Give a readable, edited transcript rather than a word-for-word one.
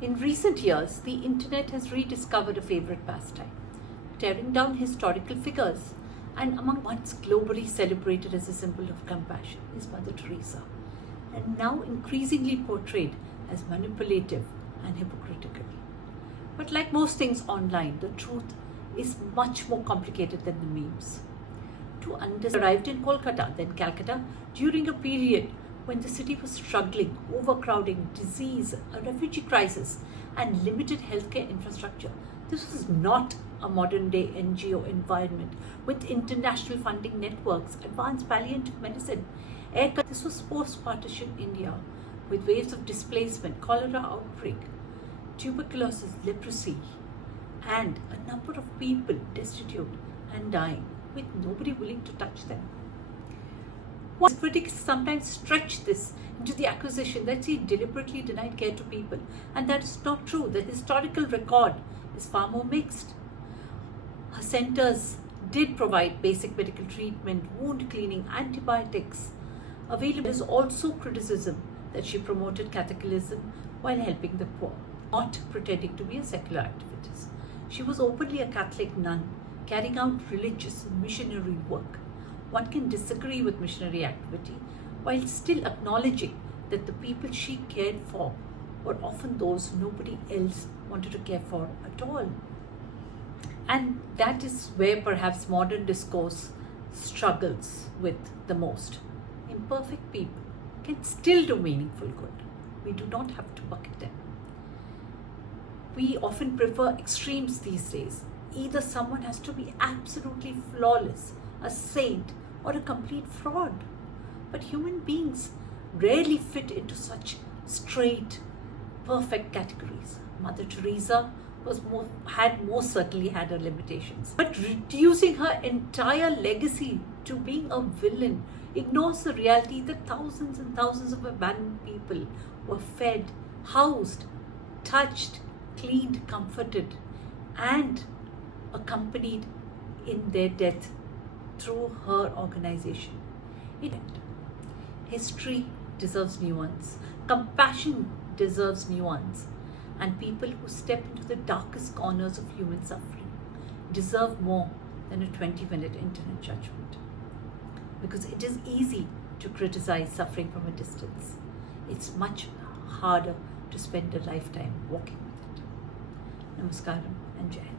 In recent years, the internet has rediscovered a favorite pastime, tearing down historical figures, and among once globally celebrated as a symbol of compassion is Mother Teresa, and now increasingly portrayed as manipulative and hypocritical. But like most things online, the truth is much more complicated than the memes. To understand, arrived in Kolkata, then Calcutta, during a period when the city was struggling, overcrowding, disease, a refugee crisis, and limited healthcare infrastructure. This was not a modern-day NGO environment with international funding networks, advanced palliative medicine, This was post-partition India with waves of displacement, cholera outbreak, tuberculosis, leprosy, and a number of people destitute and dying with nobody willing to touch them. Critics sometimes stretch this into the accusation that she deliberately denied care to people, and that is not true. The historical record is far more mixed. Her centers did provide basic medical treatment, wound cleaning, antibiotics. Available is also criticism that she promoted Catholicism while helping the poor, not pretending to be a secular activist. She was openly a Catholic nun, carrying out religious missionary work. One can disagree with missionary activity while still acknowledging that the people she cared for were often those nobody else wanted to care for at all. And that is where perhaps modern discourse struggles with the most. Imperfect people can still do meaningful good. We do not have to bucket them. We often prefer extremes these days. Either someone has to be absolutely flawless, a saint, or a complete fraud. But human beings rarely fit into such straight, perfect categories. Mother Teresa had most certainly had her limitations. But reducing her entire legacy to being a villain ignores the reality that thousands and thousands of abandoned people were fed, housed, touched, cleaned, comforted, and accompanied in their death through her organization. History deserves nuance, compassion deserves nuance, and people who step into the darkest corners of human suffering deserve more than a 20-minute internet judgment. Because it is easy to criticize suffering from a distance. It's much harder to spend a lifetime walking with it. Namaskaram and Jai.